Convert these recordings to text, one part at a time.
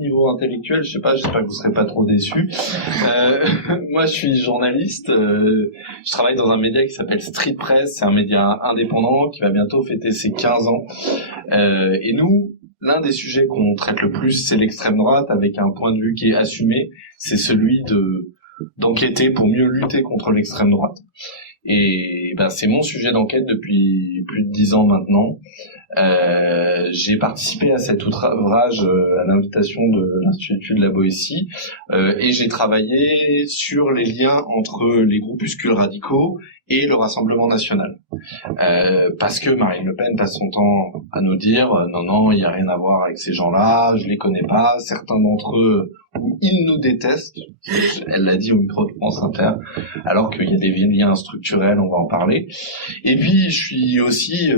Niveau intellectuel, je sais pas, j'espère que vous serez pas trop déçus. Moi, je suis journaliste. Je travaille dans un média qui s'appelle Street Press. C'est un média indépendant qui va bientôt fêter ses 15 ans. Et nous, l'un des sujets qu'on traite le plus, c'est l'extrême droite, avec un point de vue qui est assumé. C'est celui d'enquêter pour mieux lutter contre l'extrême droite. Et c'est mon sujet d'enquête depuis plus de 10 ans maintenant. J'ai participé à cet ouvrage à l'invitation de l'Institut de la Boétie et j'ai travaillé sur les liens entre les groupuscules radicaux et le Rassemblement national. Parce que Marine Le Pen passe son temps à nous dire non, il n'y a rien à voir avec ces gens-là, je les connais pas, certains d'entre eux, ils nous détestent, elle l'a dit au micro de France Inter, alors qu'il y a des liens structurels, on va en parler. Et puis je suis aussi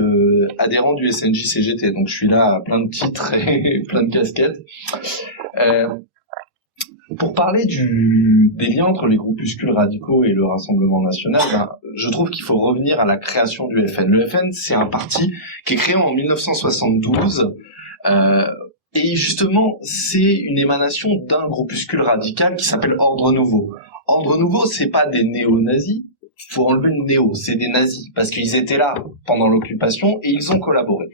adhérent du SNJ-CGT, donc je suis là à plein de titres et plein de casquettes. Pour parler des liens entre les groupuscules radicaux et le Rassemblement national, je trouve qu'il faut revenir à la création du FN. Le FN, c'est un parti qui est créé en 1972, et justement, c'est une émanation d'un groupuscule radical qui s'appelle Ordre Nouveau. Ordre Nouveau, c'est pas des néo-nazis, faut enlever le néo, c'est des nazis, parce qu'ils étaient là pendant l'occupation et ils ont collaboré.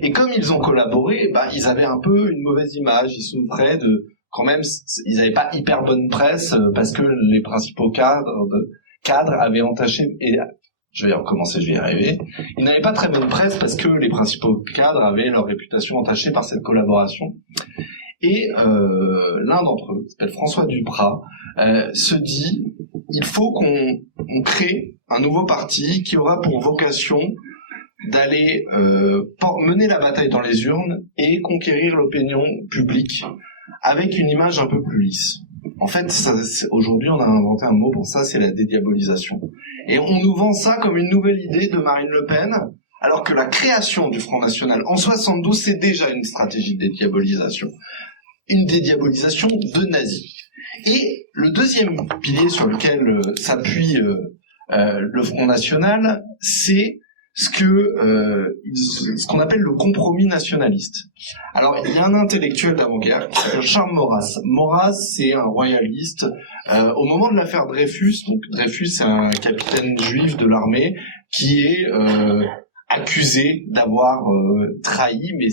Et comme ils ont collaboré, ils avaient un peu une mauvaise image, ils souffraient de... Quand même, ils n'avaient pas hyper bonne presse parce que les principaux cadres avaient entaché... Et je vais recommencer, je vais y arriver. Ils n'avaient pas très bonne presse parce que les principaux cadres avaient leur réputation entachée par cette collaboration. Et l'un d'entre eux, qui s'appelle François Duprat, se dit il faut qu'on crée un nouveau parti qui aura pour vocation d'aller mener la bataille dans les urnes et conquérir l'opinion publique avec une image un peu plus lisse. En fait, aujourd'hui, on a inventé un mot pour ça, c'est la dédiabolisation. Et on nous vend ça comme une nouvelle idée de Marine Le Pen, alors que la création du Front National en 72, c'est déjà une stratégie de dédiabolisation. Une dédiabolisation de nazis. Et le deuxième pilier sur lequel s'appuie le Front National, c'est ce qu'on appelle le compromis nationaliste. Alors, il y a un intellectuel d'avant-guerre qui s'appelle Charles Maurras. Maurras, c'est un royaliste. Au moment de l'affaire Dreyfus, donc Dreyfus, c'est un capitaine juif de l'armée qui est accusé d'avoir trahi, mais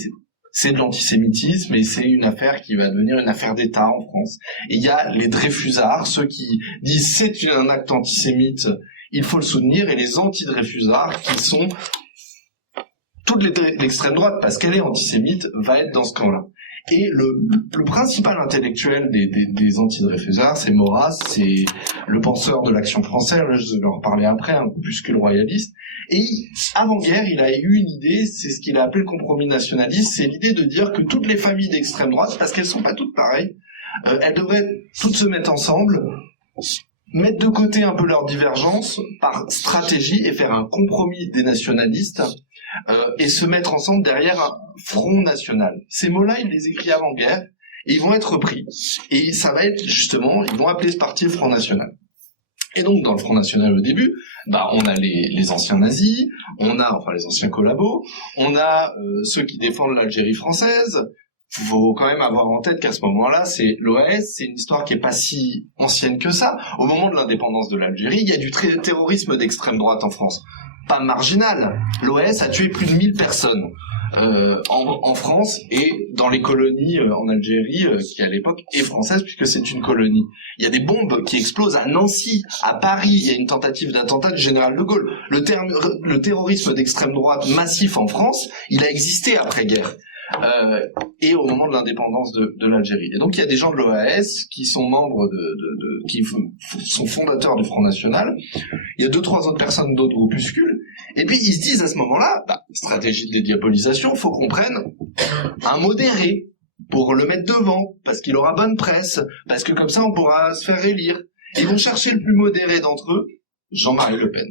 c'est de l'antisémitisme et c'est une affaire qui va devenir une affaire d'État en France. Et il y a les Dreyfusards, ceux qui disent c'est un acte antisémite, il faut le soutenir, et les anti-Dreyfusards qui sont toute l'extrême droite, parce qu'elle est antisémite, va être dans ce camp-là. Et le principal intellectuel des anti-Dreyfusards, c'est Maurras, c'est le penseur de l'Action française, là, je vais en reparler après, un groupuscule royaliste. Et avant-guerre, il a eu une idée, c'est ce qu'il a appelé le compromis nationaliste, c'est l'idée de dire que toutes les familles d'extrême droite, parce qu'elles sont pas toutes pareilles, elles devraient toutes se mettre ensemble, mettre de côté un peu leurs divergences par stratégie et faire un compromis des nationalistes et se mettre ensemble derrière un front national. Ces mots-là, il les écrit avant-guerre et ils vont être repris. Et ça va être justement, ils vont appeler ce parti le Front National. Et donc, dans le Front National au début, on a les anciens nazis, on a, les anciens collabos, on a ceux qui défendent l'Algérie française. Faut quand même avoir en tête qu'à ce moment-là, c'est l'OAS, c'est une histoire qui est pas si ancienne que ça. Au moment de l'indépendance de l'Algérie, il y a du terrorisme d'extrême droite en France. Pas marginal. L'OAS a tué plus de 1000 personnes en France et dans les colonies en Algérie, qui à l'époque est française puisque c'est une colonie. Il y a des bombes qui explosent à Nancy, à Paris, il y a une tentative d'attentat du général de Gaulle. Le terrorisme d'extrême droite massif en France, il a existé après-guerre. Et au moment de l'indépendance de l'Algérie. Et donc il y a des gens de l'OAS qui sont membres qui sont fondateurs du Front National. Il y a 2-3 autres personnes d'autres groupuscules. Et puis ils se disent à ce moment-là, stratégie de dédiabolisation, faut qu'on prenne un modéré pour le mettre devant, parce qu'il aura bonne presse, parce que comme ça on pourra se faire élire. Ils vont chercher le plus modéré d'entre eux, Jean-Marie Le Pen.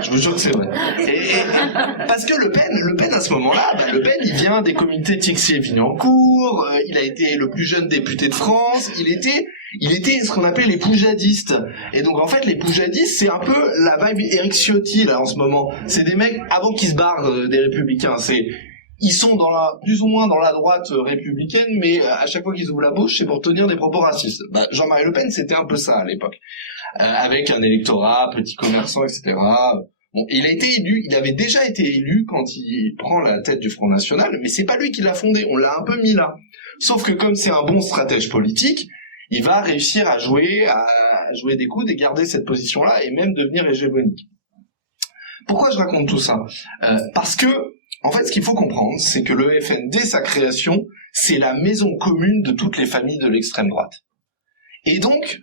Je vous jure que c'est vrai. Et parce que Le Pen à ce moment-là, Le Pen il vient des communautés Tixier-Vignancourt, il a été le plus jeune député de France, il était ce qu'on appelait les poujadistes. Et donc en fait les poujadistes c'est un peu la vibe Éric Ciotti là en ce moment. C'est des mecs avant qu'ils se barrent des Républicains. ils sont plus ou moins dans la droite républicaine, mais à chaque fois qu'ils ouvrent la bouche, c'est pour tenir des propos racistes. Jean-Marie Le Pen, c'était un peu ça à l'époque, avec un électorat, petits commerçants, etc. Bon, il avait déjà été élu quand il prend la tête du Front National, mais c'est pas lui qui l'a fondé, on l'a un peu mis là. Sauf que comme c'est un bon stratège politique, il va réussir à jouer des coudes et garder cette position-là et même devenir hégémonique. Pourquoi je raconte tout ça ? Parce que, en fait, ce qu'il faut comprendre, c'est que le FN, dès sa création, c'est la maison commune de toutes les familles de l'extrême droite. Et donc,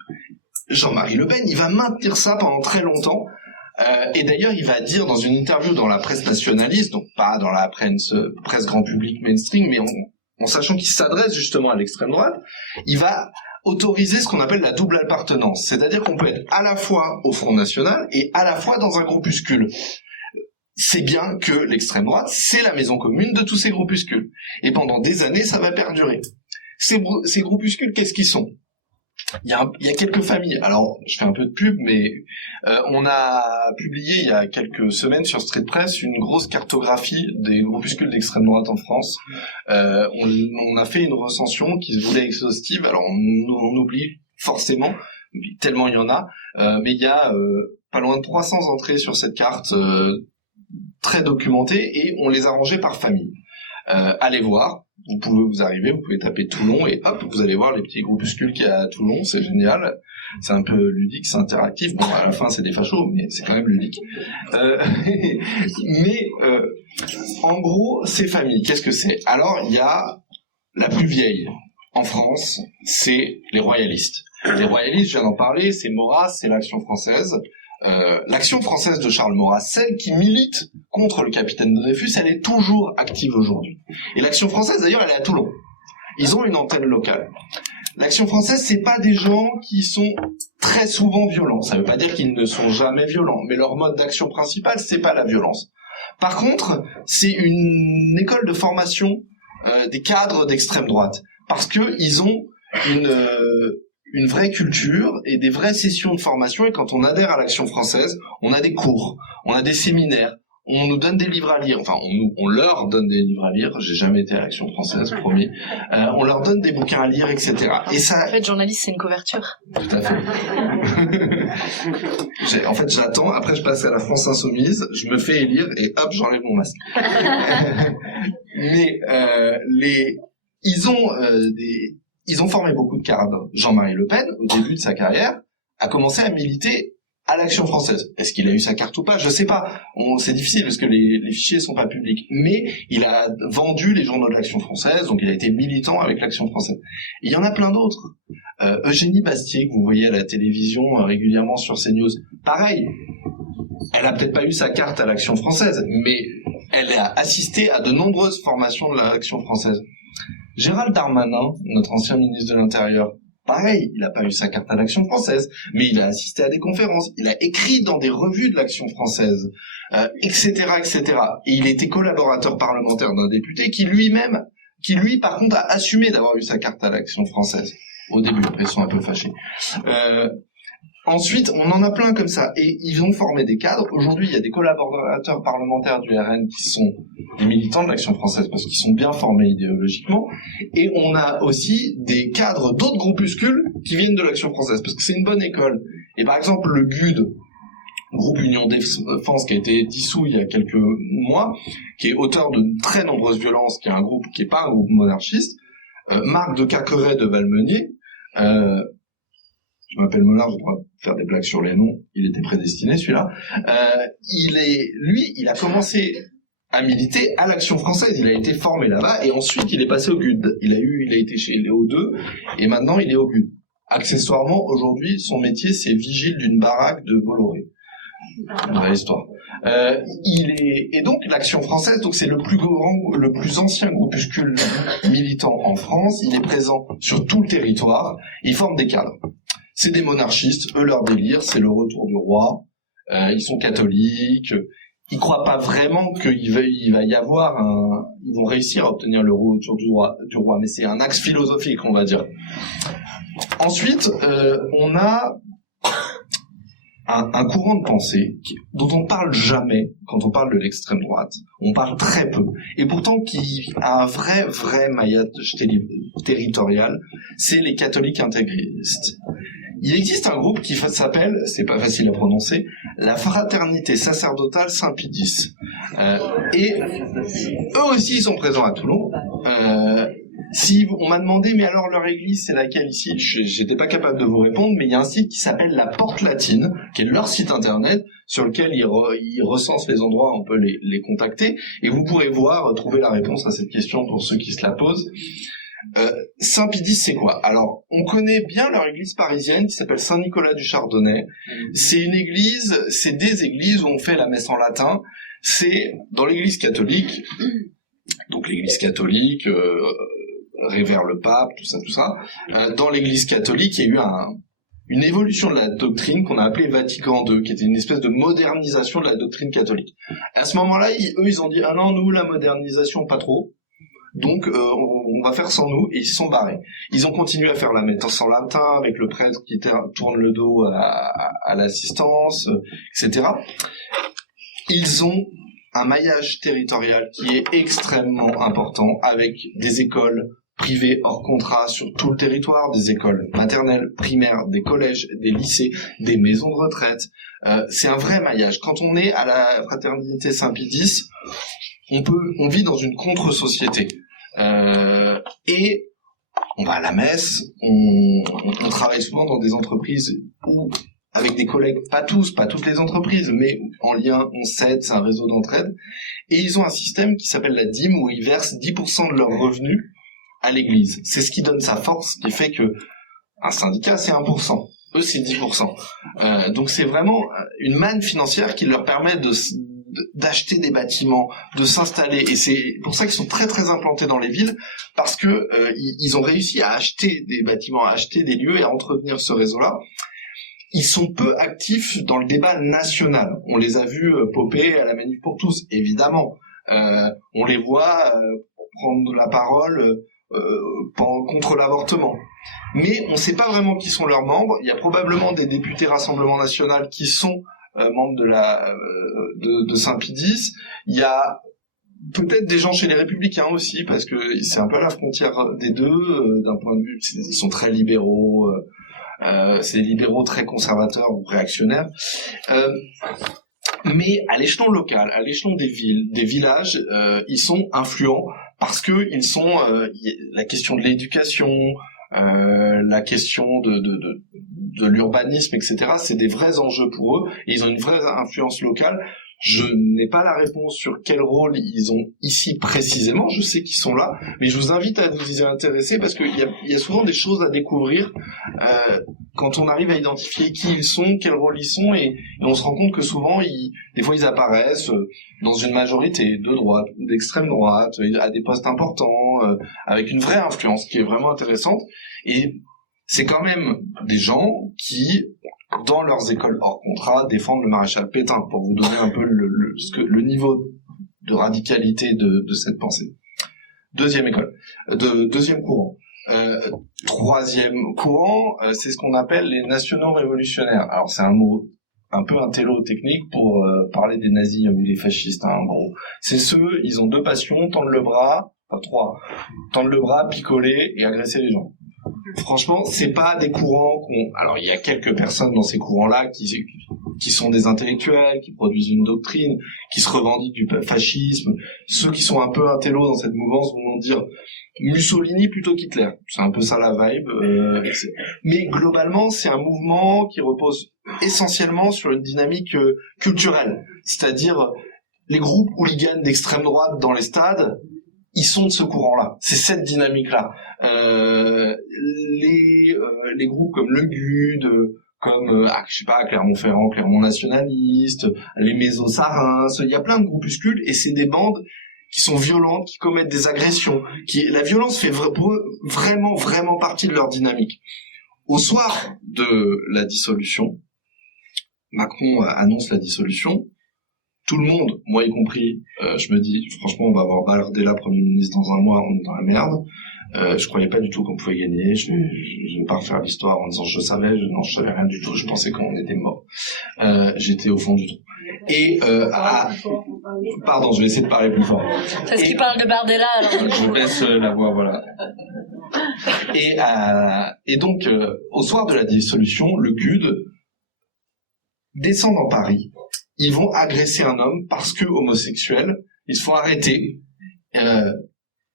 Jean-Marie Le Pen, il va maintenir ça pendant très longtemps. Et d'ailleurs, il va dire dans une interview dans la presse nationaliste, donc pas dans la presse grand public mainstream, mais en sachant qu'il s'adresse justement à l'extrême droite, il va autoriser ce qu'on appelle la double appartenance. C'est-à-dire qu'on peut être à la fois au Front National et à la fois dans un groupuscule. C'est bien que l'extrême droite, c'est la maison commune de tous ces groupuscules. Et pendant des années, ça va perdurer. Ces groupuscules, qu'est-ce qu'ils sont ? Il y a quelques familles. Alors, je fais un peu de pub, mais on a publié il y a quelques semaines sur Street Press une grosse cartographie des groupuscules d'extrême droite en France. On a fait une recension qui se voulait exhaustive. Alors, on oublie forcément, tellement il y en a, mais il y a pas loin de 300 entrées sur cette carte très documentée, et on les a rangées par famille. Allez voir. Vous pouvez taper Toulon et hop, vous allez voir les petits groupuscules qu'il y a à Toulon, c'est génial. C'est un peu ludique, c'est interactif. Bon, à la fin, c'est des fachos, mais c'est quand même ludique. En gros, ces familles, qu'est-ce que c'est ? Alors, il y a la plus vieille en France, c'est les royalistes. Les royalistes, je viens d'en parler, c'est Maurras, c'est l'Action française. L'Action française de Charles Maurras, celle qui milite contre le capitaine Dreyfus, elle est toujours active aujourd'hui. Et l'Action française, d'ailleurs, elle est à Toulon. Ils ont une antenne locale. L'Action française, c'est pas des gens qui sont très souvent violents. Ça veut pas dire qu'ils ne sont jamais violents, mais leur mode d'action principal, c'est pas la violence. Par contre, c'est une école de formation des cadres d'extrême droite, parce que ils ont une vraie culture et des vraies sessions de formation, et quand on adhère à l'Action française, on a des cours, on a des séminaires, on nous donne des livres à lire, enfin on leur donne des livres à lire, j'ai jamais été à l'Action française, promis, on leur donne des bouquins à lire, etc. Et ça... En fait, journaliste, c'est une couverture. Tout à fait. En fait, j'attends, après je passe à la France Insoumise, je me fais élire et hop, j'enlève mon masque. Mais ils ont formé beaucoup de cadres. Jean-Marie Le Pen, au début de sa carrière, a commencé à militer à l'Action française. Est-ce qu'il a eu sa carte ou pas ? Je sais pas. C'est difficile parce que les fichiers sont pas publics. Mais il a vendu les journaux de l'Action française, donc il a été militant avec l'Action française. Et il y en a plein d'autres. Eugénie Bastier, que vous voyez à la télévision régulièrement sur CNews, pareil. Elle a peut-être pas eu sa carte à l'Action française, mais elle a assisté à de nombreuses formations de l'Action française. Gérald Darmanin, notre ancien ministre de l'Intérieur, pareil, il n'a pas eu sa carte à l'Action française, mais il a assisté à des conférences, il a écrit dans des revues de l'Action française, etc., etc. Et il était collaborateur parlementaire d'un député qui lui, par contre, a assumé d'avoir eu sa carte à l'Action française. Au début, après, ils sont un peu fâchés. Ensuite, on en a plein comme ça, et ils ont formé des cadres. Aujourd'hui, il y a des collaborateurs parlementaires du RN qui sont des militants de l'Action française parce qu'ils sont bien formés idéologiquement, et on a aussi des cadres d'autres groupuscules qui viennent de l'Action française parce que c'est une bonne école. Et par exemple, le GUD, groupe Union Défense, qui a été dissous il y a quelques mois, qui est auteur de très nombreuses violences, qui est un groupe qui est pas un groupe monarchiste, Marc de Caqueret de Valmenier, je m'appelle Mollard, j'ai le droit de faire des blagues sur les noms, il était prédestiné celui-là. Il a commencé à militer à l'Action française, il a été formé là-bas, et ensuite il est passé au GUD. Il a été chez Léo II, et maintenant il est au GUD. Accessoirement, aujourd'hui, son métier, c'est vigile d'une baraque de Bolloré. Vraie histoire. Et donc l'Action française, donc c'est le plus ancien groupuscule militant en France. Il est présent sur tout le territoire. Il forme des cadres. C'est des monarchistes. Eux, leur délire, c'est le retour du roi. Ils sont catholiques. Ils croient pas vraiment qu'il va y avoir ils vont réussir à obtenir le retour du roi. Mais c'est un axe philosophique, on va dire. Ensuite, on a un courant de pensée dont on parle jamais quand on parle de l'extrême droite. On parle très peu. Et pourtant qui a un vrai maillage territorial, c'est les catholiques intégristes. Il existe un groupe qui s'appelle, c'est pas facile à prononcer, la Fraternité sacerdotale Saint-Pie-X. Et eux aussi ils sont présents à Toulon. Si on m'a demandé, mais alors leur église, c'est laquelle ici? J'étais pas capable de vous répondre, mais il y a un site qui s'appelle la Porte Latine, qui est leur site internet, sur lequel ils recensent les endroits, on peut les contacter, et vous pourrez trouver la réponse à cette question pour ceux qui se la posent. Saint-Pie-X, c'est quoi? Alors, on connaît bien leur église parisienne qui s'appelle Saint-Nicolas du Chardonnay. C'est des églises où on fait la messe en latin. C'est dans l'église catholique, donc l'église catholique, révère le pape, tout ça. Dans l'église catholique, il y a eu une évolution de la doctrine qu'on a appelée Vatican II, qui était une espèce de modernisation de la doctrine catholique. À ce moment-là, ils ont dit, ah non, nous, la modernisation, pas trop. Donc, on va faire sans nous, et ils se sont barrés. Ils ont continué à faire la messe en latin, avec le prêtre qui tourne le dos à l'assistance, etc. Ils ont un maillage territorial qui est extrêmement important, avec des écoles privées hors contrat sur tout le territoire, des écoles maternelles, primaires, des collèges, des lycées, des maisons de retraite. C'est un vrai maillage. Quand on est à la Fraternité Saint-Pie-X, on vit dans une contre-société. Et on va à la messe, on travaille souvent dans des entreprises où, avec des collègues, pas toutes les entreprises, mais en lien, on s'aide, c'est un réseau d'entraide. Et ils ont un système qui s'appelle la dîme, où ils versent 10% de leurs revenus à l'église. C'est ce qui donne sa force, qui fait que un syndicat, c'est 1%. Eux, c'est 10%. Donc c'est vraiment une manne financière qui leur permet d'acheter des bâtiments, de s'installer, et c'est pour ça qu'ils sont très très implantés dans les villes, parce que ils ont réussi à acheter des bâtiments, à acheter des lieux et à entretenir ce réseau-là. Ils sont peu actifs dans le débat national. On les a vus popper à la Manif pour tous, évidemment. On les voit prendre la parole contre l'avortement. Mais on ne sait pas vraiment qui sont leurs membres. Il y a probablement des députés Rassemblement National qui sont membres de Saint-Pie-X. Il y a peut-être des gens chez les Républicains aussi, parce que c'est un peu à la frontière des deux, d'un point de vue, ils sont très libéraux, c'est des libéraux très conservateurs ou réactionnaires. Mais à l'échelon local, à l'échelon des villes, des villages, ils sont influents parce que ils sont la question de l'éducation, la question de l'urbanisme, etc. C'est des vrais enjeux pour eux et ils ont une vraie influence locale. Je n'ai pas la réponse sur quel rôle ils ont ici précisément. Je sais qu'ils sont là, mais je vous invite à vous y intéresser parce qu'il y a souvent des choses à découvrir quand on arrive à identifier qui ils sont, quel rôle ils sont, et on se rend compte que souvent, des fois, ils apparaissent dans une majorité de droite ou d'extrême droite, à des postes importants, avec une vraie influence qui est vraiment intéressante. Et c'est quand même des gens qui, dans leurs écoles hors contrat, défendent le maréchal Pétain, pour vous donner un peu le niveau de radicalité de cette pensée. Deuxième courant. Troisième courant, c'est ce qu'on appelle les nationaux révolutionnaires. Alors c'est un mot un peu intello technique pour parler des nazis ou des fascistes, hein, en gros. C'est ceux, ils ont deux passions, tendre le bras, picoler et agresser les gens. Franchement, c'est pas des courants alors il y a quelques personnes dans ces courants-là qui sont des intellectuels, qui produisent une doctrine, qui se revendiquent du fascisme. Ceux qui sont un peu intellos dans cette mouvance vont dire Mussolini plutôt qu'Hitler. C'est un peu ça la vibe. Mais globalement, c'est un mouvement qui repose essentiellement sur une dynamique culturelle. C'est-à-dire, les groupes hooligans d'extrême droite dans les stades, ils sont de ce courant-là. C'est cette dynamique-là. Les groupes comme le GUD, comme, je sais pas, Clermont-Ferrand, Clermont Nationaliste, les Méso-Sarins, il y a plein de groupuscules, et c'est des bandes qui sont violentes, qui commettent des agressions. La violence fait vraiment, vraiment partie de leur dynamique. Au soir de la dissolution, Macron annonce la dissolution. Tout le monde, moi y compris, je me dis, franchement, on va avoir Bardella Premier ministre dans un mois, on est dans la merde. Je croyais pas du tout qu'on pouvait gagner. Je vais pas refaire l'histoire en disant je savais rien du tout. Je pensais qu'on était mort. J'étais au fond du trou. Et pardon, je vais essayer de parler plus fort. Parce qu'il parle de Bardella, alors. Je baisse la voix, voilà. Et donc, au soir de la dissolution, le GUD descend dans Paris. Ils vont agresser un homme parce que homosexuel. Ils se font arrêter.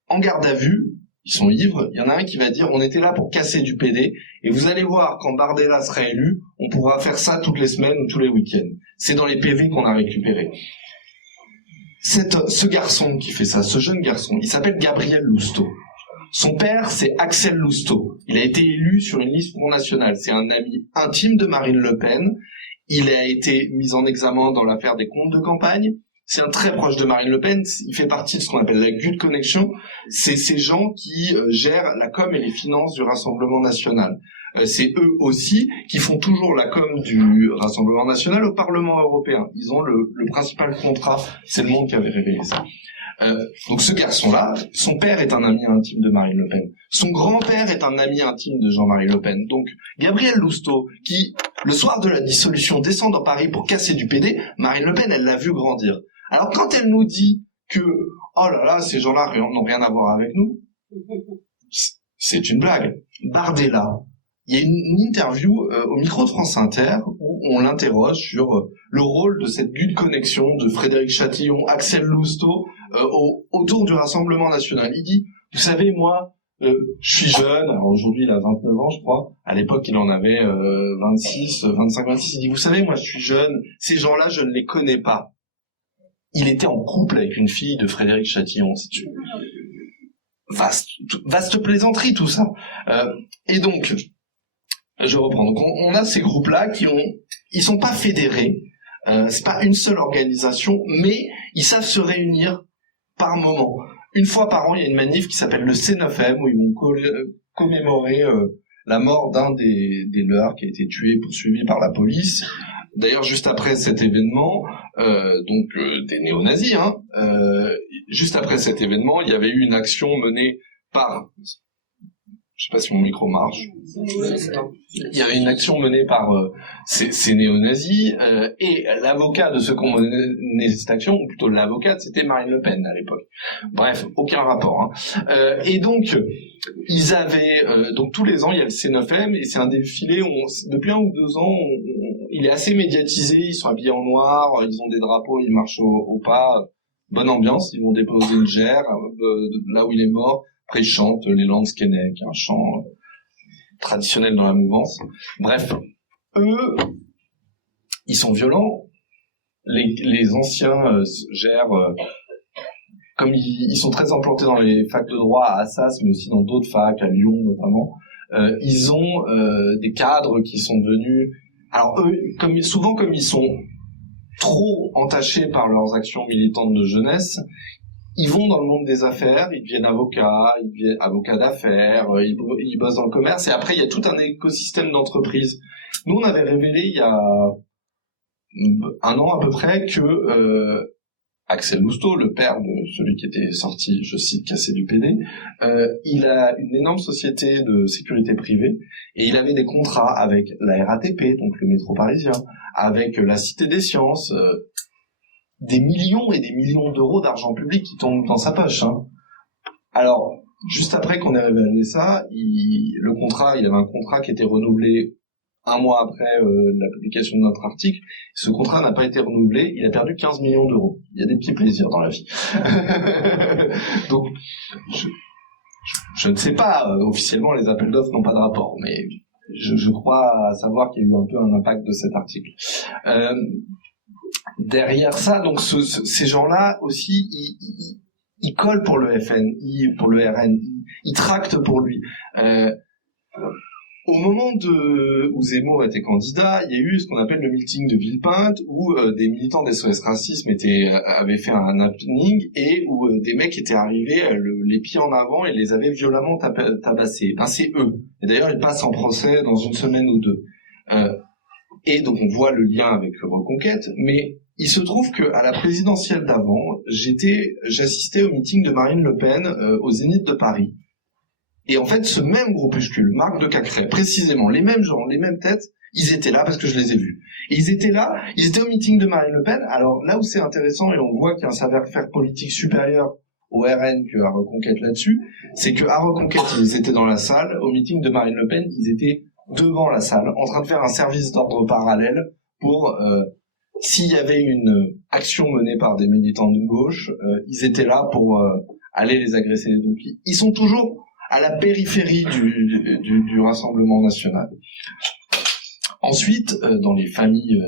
En garde à vue, ils sont ivres. Il y en a un qui va dire on était là pour casser du PD. Et vous allez voir, quand Bardella sera élu, on pourra faire ça toutes les semaines ou tous les week-ends. C'est dans les PV qu'on a récupérés. Ce garçon qui fait ça, ce jeune garçon, il s'appelle Gabriel Lousteau. Son père, c'est Axel Lousteau. Il a été élu sur une liste Front National. C'est un ami intime de Marine Le Pen. Il a été mis en examen dans l'affaire des comptes de campagne. C'est un très proche de Marine Le Pen. Il fait partie de ce qu'on appelle la GUD Connection. C'est ces gens qui gèrent la com et les finances du Rassemblement National. C'est eux aussi qui font toujours la com du Rassemblement National au Parlement Européen. Ils ont le principal contrat. C'est Le Monde qui avait révélé ça. Donc ce garçon-là, son père est un ami intime de Marine Le Pen. Son grand-père est un ami intime de Jean-Marie Le Pen. Donc Gabriel Lousteau, qui le soir de la dissolution descend dans Paris pour casser du PD, Marine Le Pen, elle l'a vu grandir. Alors quand elle nous dit que oh là là, ces gens-là n'ont rien à voir avec nous, c'est une blague. Bardella, il y a une interview au micro de France Inter où on l'interroge sur le rôle de cette GUD Connection de Frédéric Chatillon, Axel Lousteau autour du Rassemblement National. Il dit, vous savez, moi, je suis jeune, alors aujourd'hui il a 29 ans je crois, à l'époque il en avait 26, 25, 26, il dit, vous savez, moi je suis jeune, ces gens-là je ne les connais pas. Il était en couple avec une fille de Frédéric Chatillon, c'est une vaste plaisanterie tout ça. Et donc, je reprends. Donc on a ces groupes-là ils sont pas fédérés, c'est pas une seule organisation, mais ils savent se réunir par moment. Une fois par an, il y a une manif qui s'appelle le C9M où ils vont commémorer la mort d'un des leurs qui a été tué, poursuivi par la police. D'ailleurs, juste après cet événement, des néo-nazis, juste après cet événement, il y avait eu une action menée par, je sais pas si mon micro marche, il y avait une action menée par ces néo-nazis, et l'avocat de ceux qui ont mené cette action, ou plutôt l'avocate, c'était Marine Le Pen à l'époque. Bref, aucun rapport. Et donc, ils avaient, donc tous les ans, il y a le C9M, et c'est un défilé, depuis 1 ou 2 ans, il est assez médiatisé, ils sont habillés en noir, ils ont des drapeaux, ils marchent au pas, bonne ambiance, ils vont déposer une gerre là où il est mort, après ils chantent les Landskenek, un chant traditionnel dans la mouvance. Bref, eux, ils sont violents, les anciens gèrent, comme ils sont très implantés dans les facs de droit à Assas, mais aussi dans d'autres facs, à Lyon notamment, ils ont des cadres qui sont devenus... Alors eux, comme ils sont trop entachés par leurs actions militantes de jeunesse, ils vont dans le monde des affaires, ils deviennent avocats d'affaires, ils bossent dans le commerce, et après il y a tout un écosystème d'entreprises. Nous, on avait révélé il y a 1 an à peu près que Axel Lousteau, le père de celui qui était sorti, je cite, cassé du PD, il a une énorme société de sécurité privée, et il avait des contrats avec la RATP, donc le métro parisien, avec la Cité des Sciences, des millions et des millions d'euros d'argent public qui tombent dans sa poche. Alors, juste après qu'on ait révélé ça, il avait un contrat qui était renouvelé 1 mois après la publication de notre article. Ce contrat n'a pas été renouvelé, il a perdu 15 millions d'euros. Il y a des petits plaisirs dans la vie. Donc, je ne sais pas, officiellement les appels d'offres n'ont pas de rapport, mais je crois savoir qu'il y a eu un peu un impact de cet article. Derrière ça, donc ces gens-là aussi, ils collent pour le FN, pour le RN, ils tractent pour lui. Au moment où Zemmour était candidat, il y a eu ce qu'on appelle le meeting de Villepinte, où des militants d'SOS Racisme avaient fait un happening, et où des mecs étaient arrivés les pieds en avant et les avaient violemment tabassés. C'est eux. Et d'ailleurs, ils passent en procès dans 1 semaine ou 2. Et donc on voit le lien avec Reconquête, mais il se trouve qu'à la présidentielle d'avant, j'assistais au meeting de Marine Le Pen au Zénith de Paris. Et en fait, ce même groupuscule, Marc de Cacrès, précisément, les mêmes gens, les mêmes têtes, ils étaient là parce que je les ai vus. Et ils étaient là, ils étaient au meeting de Marine Le Pen. Alors là où c'est intéressant, et on voit qu'il y a un savoir-faire politique supérieur au RN qu'à Reconquête là-dessus, c'est qu'à Reconquête, ils étaient dans la salle, au meeting de Marine Le Pen, ils étaient devant la salle, en train de faire un service d'ordre parallèle pour, s'il y avait une action menée par des militants de gauche, ils étaient là pour aller les agresser. Donc ils sont toujours à la périphérie du Rassemblement national. Ensuite, dans les familles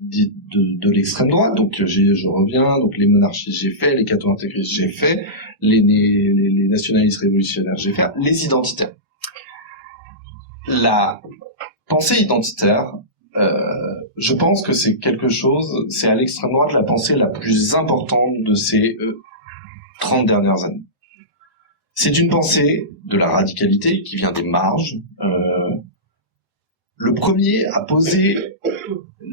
de l'extrême droite, donc je reviens, donc les monarchistes j'ai fait, les catho-intégristes j'ai fait, les nationalistes révolutionnaires j'ai fait, les identitaires. La pensée identitaire, je pense que c'est quelque chose, c'est à l'extrême droite la pensée la plus importante de ces 30 dernières années. C'est une pensée de la radicalité qui vient des marges. Le premier à poser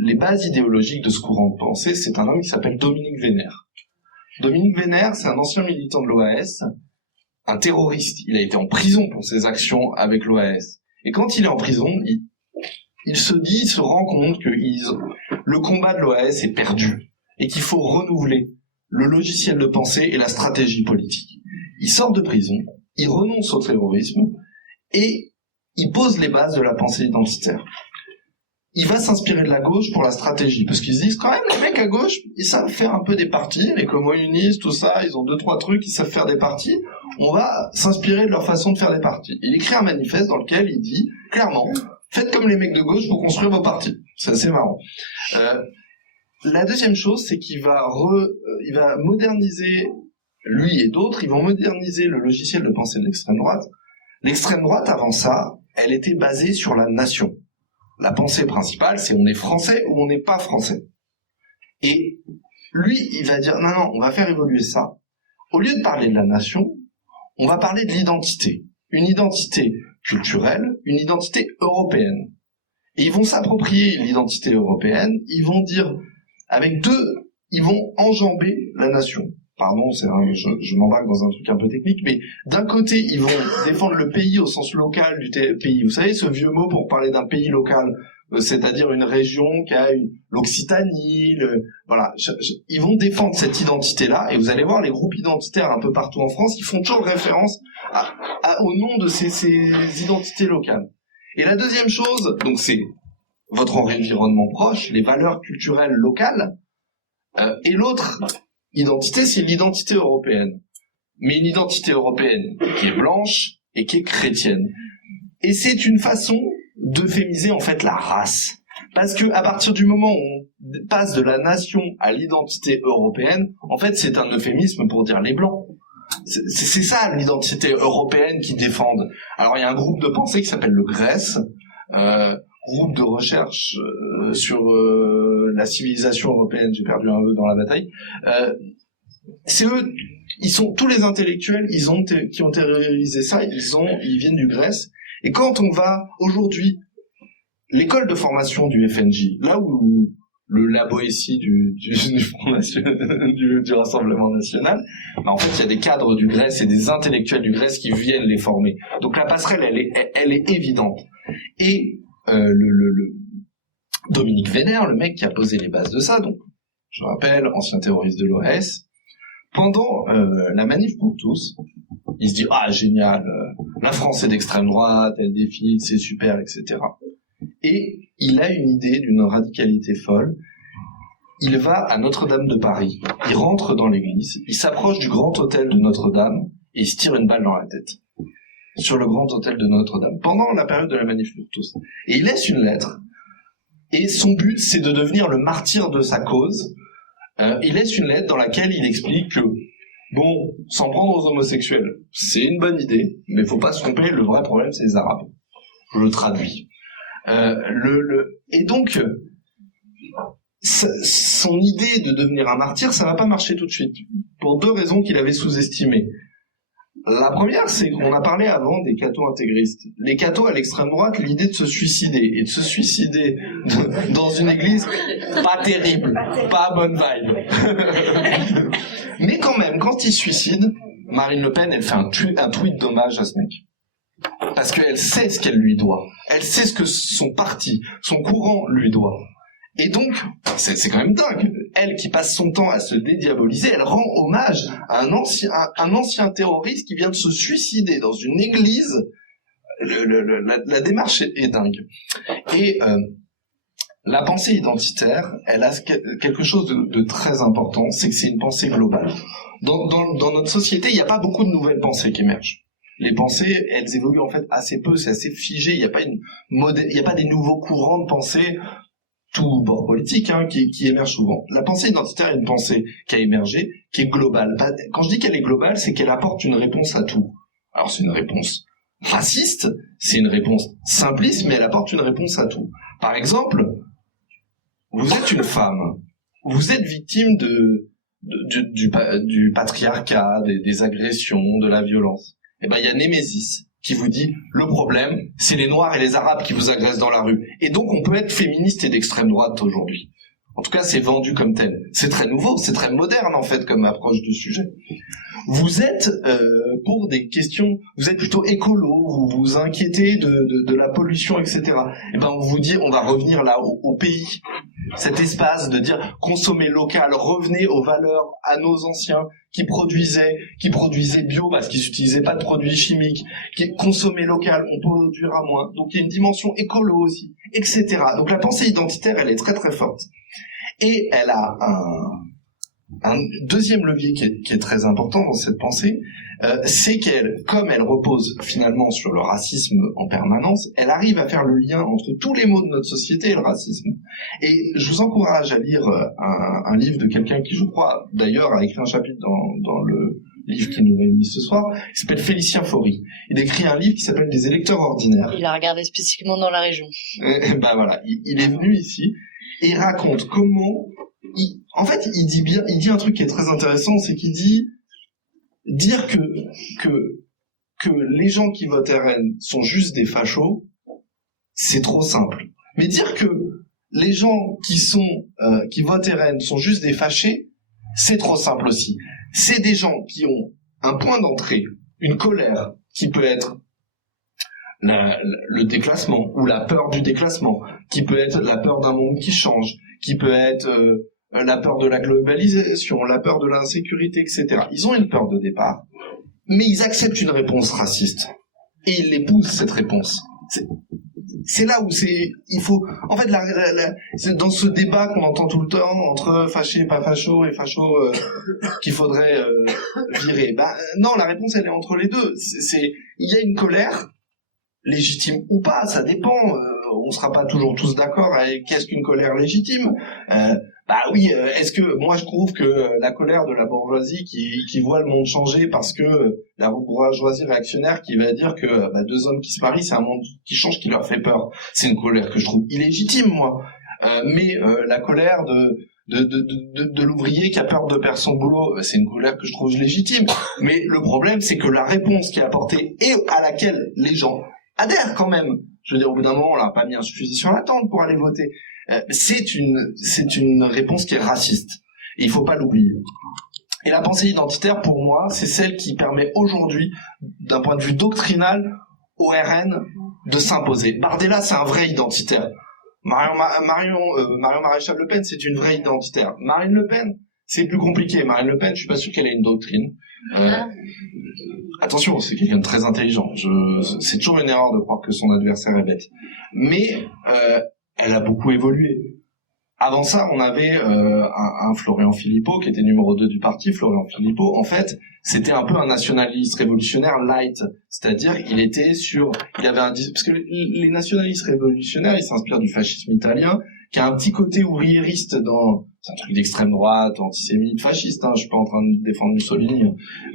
les bases idéologiques de ce courant de pensée, c'est un homme qui s'appelle Dominique Vénère. Dominique Vénère, c'est un ancien militant de l'OAS, un terroriste. Il a été en prison pour ses actions avec l'OAS. Et quand il est en prison, il se rend compte que le combat de l'OAS est perdu et qu'il faut renouveler le logiciel de pensée et la stratégie politique. Il sort de prison, il renonce au terrorisme et il pose les bases de la pensée identitaire. Il va s'inspirer de la gauche pour la stratégie, parce qu'ils se disent quand même, les mecs à gauche, ils savent faire un peu des partis, les communistes, tout ça, ils ont 2-3 trucs, ils savent faire des partis, on va s'inspirer de leur façon de faire des partis. Il écrit un manifeste dans lequel il dit, clairement, faites comme les mecs de gauche pour construire vos partis. C'est assez marrant. La deuxième chose, c'est qu'il va moderniser, lui et d'autres, ils vont moderniser le logiciel de pensée de l'extrême droite. L'extrême droite, avant ça, elle était basée sur la nation. La pensée principale, c'est on est français ou on n'est pas français. Et lui, il va dire, non, on va faire évoluer ça. Au lieu de parler de la nation, on va parler de l'identité. Une identité culturelle, une identité européenne. Et ils vont s'approprier l'identité européenne, ils vont dire, ils vont enjamber la nation. Pardon, je m'embarque dans un truc un peu technique, mais d'un côté, ils vont défendre le pays au sens local du pays. Vous savez, ce vieux mot pour parler d'un pays local, c'est-à-dire une région qui a l'Occitanie, voilà. Ils vont défendre cette identité-là, et vous allez voir, les groupes identitaires un peu partout en France, ils font toujours référence au nom de ces identités locales. Et la deuxième chose, donc c'est votre environnement proche, les valeurs culturelles locales, et l'autre identité, c'est l'identité européenne. Mais une identité européenne qui est blanche et qui est chrétienne. Et c'est une façon d'euphémiser en fait la race. Parce que à partir du moment où on passe de la nation à l'identité européenne, en fait c'est un euphémisme pour dire les blancs. C'est ça l'identité européenne qu'ils défendent. Alors il y a un groupe de pensée qui s'appelle le GRES, groupe de recherche sur la civilisation européenne, j'ai perdu un peu dans la bataille. C'est eux, ils sont tous les intellectuels, qui ont théorisé ça, ils viennent du Grèce. Et quand on va aujourd'hui, l'école de formation du FNJ, là où la Boétie du Front National, du Rassemblement National, en fait, il y a des cadres du Grèce et des intellectuels du Grèce qui viennent les former. Donc la passerelle, elle est évidente. Et Dominique Vénère, le mec qui a posé les bases de ça, donc je rappelle, ancien terroriste de l'OAS, pendant la manif pour tous, il se dit ah génial, la France est d'extrême droite, elle défile, c'est super, etc. Et il a une idée d'une radicalité folle. Il va à Notre-Dame de Paris, il rentre dans l'église, il s'approche du grand hôtel de Notre-Dame et il se tire une balle dans la tête. Sur le grand hôtel de Notre-Dame, pendant la période de la manif pour tous. Et il laisse une lettre, et son but, c'est de devenir le martyr de sa cause. Il laisse une lettre dans laquelle il explique que, bon, s'en prendre aux homosexuels, c'est une bonne idée, mais faut pas se tromper, le vrai problème, c'est les Arabes. Je le traduis. Et donc, son idée de devenir un martyr, ça va pas marcher tout de suite, pour 2 raisons qu'il avait sous-estimées. La première, c'est qu'on a parlé avant des cathos-intégristes. Les cathos à l'extrême droite, l'idée de se suicider, et de se suicider dans une église, pas terrible, pas bonne vibe. Mais quand même, quand il se suicide, Marine Le Pen, elle fait un tweet d'hommage à ce mec. parce qu'elle sait ce qu'elle lui doit. Elle sait ce que son parti, son courant lui doit. Et donc, c'est quand même dingue. Elle qui passe son temps à se dédiaboliser, elle rend hommage à un ancien terroriste qui vient de se suicider dans une église. La démarche est dingue. Et la pensée identitaire, elle a quelque chose de très important, c'est que c'est une pensée globale. Dans notre société, il n'y a pas beaucoup de nouvelles pensées qui émergent. Les pensées, elles évoluent en fait assez peu, c'est assez figé, il n'y a pas des nouveaux courants de pensée, tout bord politique, qui émergent souvent. La pensée identitaire est une pensée qui a émergé, qui est globale. Quand je dis qu'elle est globale, c'est qu'elle apporte une réponse à tout. Alors c'est une réponse raciste, c'est une réponse simpliste, mais elle apporte une réponse à tout. Par exemple, vous êtes une femme, vous êtes victime du patriarcat, des agressions, de la violence. Et ben il y a Némésis qui vous dit le problème, c'est les Noirs et les Arabes qui vous agressent dans la rue. Et donc on peut être féministe et d'extrême droite aujourd'hui. En tout cas, c'est vendu comme tel. C'est très nouveau, c'est très moderne en fait comme approche du sujet. Vous êtes pour des questions, vous êtes plutôt écolo, vous vous inquiétez de la pollution, etc. Et ben on vous dit, on va revenir là au pays, cet espace de dire consommer local, revenez aux valeurs à nos anciens qui produisaient bio parce qu'ils n'utilisaient pas de produits chimiques, qui consommer local, on produira moins. Donc il y a une dimension écolo aussi, etc. Donc la pensée identitaire, elle est très très forte. Et elle a un deuxième levier qui est très important dans cette pensée, c'est comme elle repose finalement sur le racisme en permanence, elle arrive à faire le lien entre tous les maux de notre société et le racisme. Et je vous encourage à lire un livre de quelqu'un qui, je crois, d'ailleurs, a écrit un chapitre dans le livre qui nous réunit ce soir, qui s'appelle Félicien Faury. Il écrit un livre qui s'appelle Les électeurs ordinaires. Il a regardé spécifiquement dans la région. Ben voilà, il est venu ici et il raconte comment... En fait, il dit un truc qui est très intéressant, c'est qu'il dit dire que les gens qui votent RN sont juste des fachos, c'est trop simple. Mais dire que les gens qui votent RN sont juste des fâchés, c'est trop simple aussi. C'est des gens qui ont un point d'entrée, une colère qui peut être le déclassement ou la peur du déclassement, qui peut être la peur d'un monde qui change, qui peut être la peur de la globalisation, la peur de l'insécurité, etc. Ils ont une peur de départ, mais ils acceptent une réponse raciste et ils l'épousent cette réponse. C'est là où il faut, en fait, c'est dans ce débat qu'on entend tout le temps entre fâché et pas facho et facho qu'il faudrait virer. Non, la réponse elle est entre les deux. Il y a une colère légitime ou pas, ça dépend. On sera pas toujours tous d'accord avec qu'est-ce qu'une colère légitime. Oui, est-ce que moi je trouve que la colère de la bourgeoisie qui voit le monde changer parce que la bourgeoisie réactionnaire qui va dire que deux hommes qui se marient, c'est un monde qui change, qui leur fait peur. C'est une colère que je trouve illégitime, moi. Mais la colère de l'ouvrier qui a peur de perdre son boulot, c'est une colère que je trouve légitime. Mais le problème, c'est que la réponse qui est apportée et à laquelle les gens adhèrent quand même. Je veux dire, au bout d'un moment, on l'a pas mis un fusil sur la tente pour aller voter. C'est une réponse qui est raciste. Et il faut pas l'oublier. Et la pensée identitaire, pour moi, c'est celle qui permet aujourd'hui, d'un point de vue doctrinal, au RN de s'imposer. Bardella, c'est un vrai identitaire. Marion Maréchal Le Pen, c'est une vraie identitaire. Marine Le Pen, c'est plus compliqué. Marine Le Pen, je suis pas sûr qu'elle ait une doctrine. Attention, c'est quelqu'un de très intelligent. C'est toujours une erreur de croire que son adversaire est bête. Mais elle a beaucoup évolué. Avant ça, on avait un Florian Philippot qui était numéro 2 du parti. Florian Philippot, en fait, c'était un peu un nationaliste révolutionnaire light. C'est-à-dire, il avait parce que les nationalistes révolutionnaires, ils s'inspirent du fascisme italien, qui a un petit côté ouvriériste c'est un truc d'extrême droite, antisémite, fasciste, je suis pas en train de défendre Mussolini,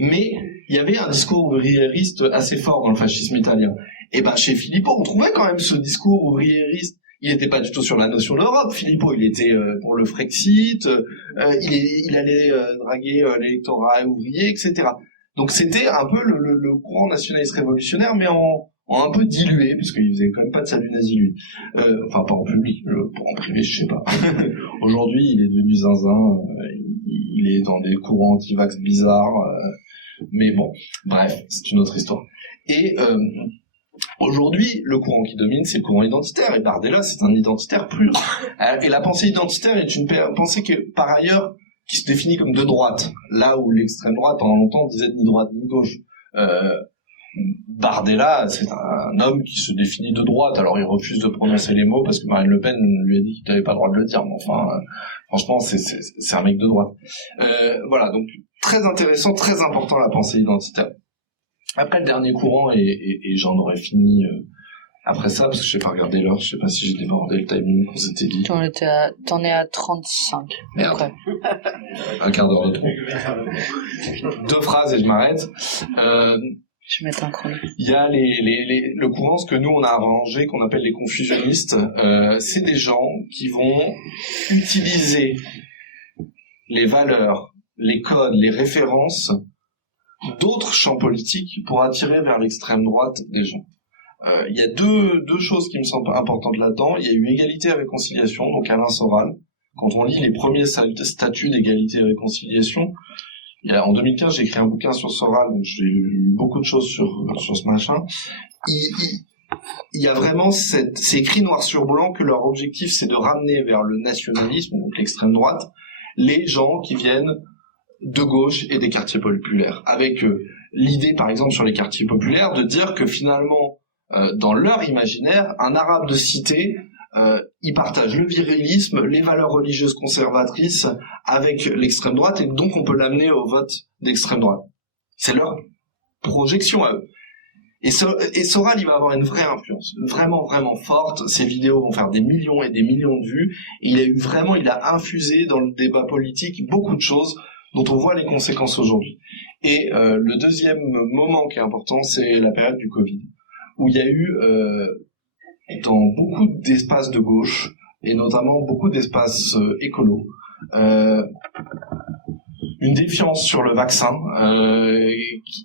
mais il y avait un discours ouvriériste assez fort dans le fascisme italien. Et chez Philippot, on trouvait quand même ce discours ouvriériste. Il n'était pas du tout sur la notion d'Europe, Philippot, il était pour le Frexit, il allait draguer l'électorat ouvrier, etc. Donc c'était un peu le courant nationaliste révolutionnaire, mais en un peu dilué, puisqu'il faisait quand même pas de salut nazi, lui. Enfin, pas en public, en privé, je sais pas. Aujourd'hui, il est devenu zinzin, il est dans des courants anti-vax bizarres, mais bon, bref, c'est une autre histoire. Et Aujourd'hui, le courant qui domine, c'est le courant identitaire, et Bardella, c'est un identitaire pur. Et la pensée identitaire est une pensée qui, par ailleurs, qui se définit comme de droite, là où l'extrême droite, pendant longtemps, disait ni droite ni gauche. Bardella, c'est un homme qui se définit de droite, alors il refuse de prononcer les mots parce que Marine Le Pen lui a dit qu'il n'avait pas le droit de le dire, mais enfin, franchement, c'est un mec de droite. Voilà, donc très intéressant, très important la pensée identitaire. Après le dernier courant, et j'en aurais fini après ça, parce que je sais pas regarder l'heure, je sais pas si j'ai débordé le timing qu'on s'était dit. T'en es à 35. Merde. Après. Un quart d'heure de trop. 2 phrases et je m'arrête. Je vais mettre un chrono. Il y a le courant, ce que nous on a arrangé, qu'on appelle les confusionnistes. C'est des gens qui vont utiliser les valeurs, les codes, les références d'autres champs politiques pour attirer vers l'extrême droite des gens. Il y a deux choses qui me semblent importantes là-dedans. Il y a eu égalité et réconciliation, donc Alain Soral. Quand on lit les premiers statuts d'égalité et réconciliation, en 2015, j'ai écrit un bouquin sur Soral, donc j'ai lu beaucoup de choses sur ce machin. Il y a vraiment c'est écrit noir sur blanc que leur objectif, c'est de ramener vers le nationalisme, donc l'extrême droite, les gens qui viennent de gauche et des quartiers populaires. Avec l'idée, par exemple, sur les quartiers populaires, de dire que finalement, dans leur imaginaire, un arabe de cité, il partage le virilisme, les valeurs religieuses conservatrices avec l'extrême droite, et donc on peut l'amener au vote d'extrême droite. C'est leur projection à eux. Et Soral, il va avoir une vraie influence, vraiment, vraiment forte. Ses vidéos vont faire des millions et des millions de vues. Et il a infusé dans le débat politique beaucoup de choses dont on voit les conséquences aujourd'hui. Et le deuxième moment qui est important, c'est la période du Covid, où il y a eu dans beaucoup d'espaces de gauche, et notamment beaucoup d'espaces écolos, une défiance sur le vaccin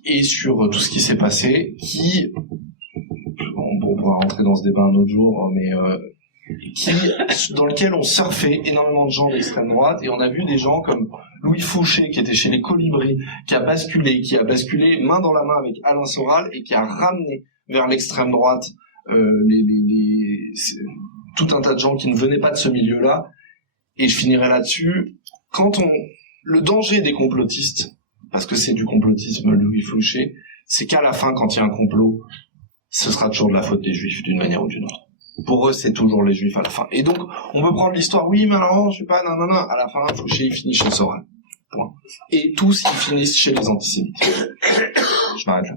et sur tout ce qui s'est passé, qui, on pourra rentrer dans ce débat un autre jour, mais dans lequel on surfait énormément de gens d'extrême droite, et on a vu des gens comme Louis Fouché, qui était chez les Colibris, qui a basculé main dans la main avec Alain Soral, et qui a ramené vers l'extrême droite tout un tas de gens qui ne venaient pas de ce milieu-là. Et je finirai là-dessus. Le danger des complotistes, parce que c'est du complotisme, Louis Fouché, c'est qu'à la fin, quand il y a un complot, ce sera toujours de la faute des Juifs, d'une manière ou d'une autre. Pour eux, c'est toujours les Juifs à la fin. Et donc, on peut prendre l'histoire, oui, mais alors, je sais pas, non. À la fin, Fouché, il finit chez Soral. Point. Et tous, ils finissent chez les antisémites. Je m'arrête là.